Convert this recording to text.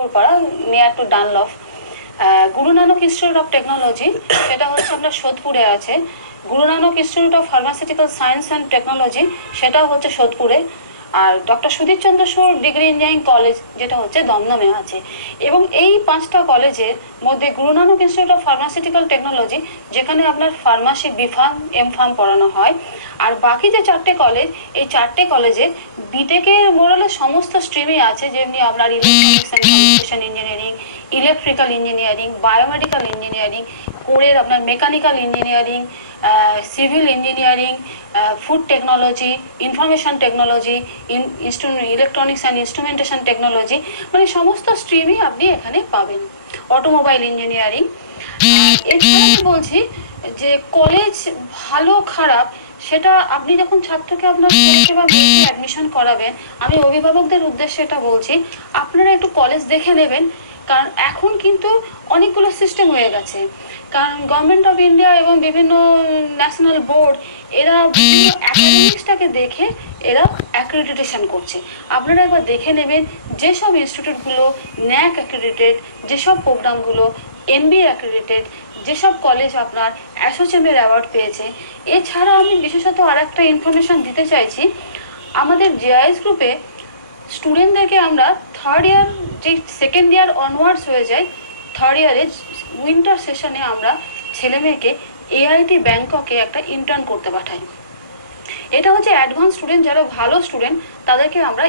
Thakurpara, near to Dunlop. Guru Nanak institute of technology, সেটা হচ্ছে আপনার সোদপুরে আছে। Guru Nanak institute of pharmaceutical science and technology, সেটাও হচ্ছে সোদপুরে। আর ডক্টর সুধীর চন্দ্র সুর ডিগ্রি ইঞ্জিনিয়ারিং কলেজ, যেটা হচ্ছে দমদমে আছে। এবং এই 5টা কলেজের মধ্যে Guru Nanak institute of pharmaceutical technology, যেখানে আপনার ফার্মাসি বিফার্ম এমফার্ম পড়ানো হয়। আর বাকি যে 4টে কলেজ, এই 4টে কলেজে বিটেকের মোরালে সমস্ত স্ট্রিমই আছে, যেমনি আপনার electronics and communication engineering, electrical engineering, biomedical engineering, কোরের আপনার mechanical engineering, civil engineering, food technology, information technology, electronics and instrumentation technology, মানে সমস্ত স্ট্রিমই আপনি এখানে পাবেন। Automobile engineering. এছাড়া আমি বলছি যে কলেজ ভালো খারাপ সেটা আপনি যখন ছাত্রকে আপনার ছেলেকে বা মেয়েকে অ্যাডমিশন করাবেন, আমি অভিভাবকদের উদ্দেশ্যে এটা বলছি, আপনারা একটু কলেজ দেখে নেবেন। কারণ এখন কিন্তু অনেকগুলো সিস্টেম হয়ে গেছে। কারণ গভর্নমেন্ট অফ ইন্ডিয়া এবং বিভিন্ন ন্যাশনাল বোর্ড, এরা বিভিন্ন অ্যাকাডেমিক্সটাকে দেখে এরা অ্যাক্রেডিটেশন করছে। আপনারা একবার দেখে নেবেন যেসব ইনস্টিটিউটগুলো ন্যাক অ্যাক্রেডিটেড, যেসব প্রোগ্রামগুলো এনবিএ অ্যাক্রেডিটেড, যেসব কলেজ আপনার অ্যাসোসিয়েমের অ্যাওয়ার্ড পেয়েছে। এছাড়া আমি বিশেষত আর একটা ইনফরমেশন দিতে চাইছি, আমাদের জেআইএস গ্রুপে স্টুডেন্টদেরকে আমরা থার্ড ইয়ার, যে সেকেন্ড ইয়ার অনওয়ার্ডস হয়ে যায়, থার্ড ইয়ারে উইন্টার সেশনে আমরা ছেলে মেয়েকে এআইটি ব্যাংককে একটা ইন্টার্ন করতে পাঠাই। এটা হচ্ছে অ্যাডভান্স স্টুডেন্ট, যারা ভালো স্টুডেন্ট তাদেরকে আমরা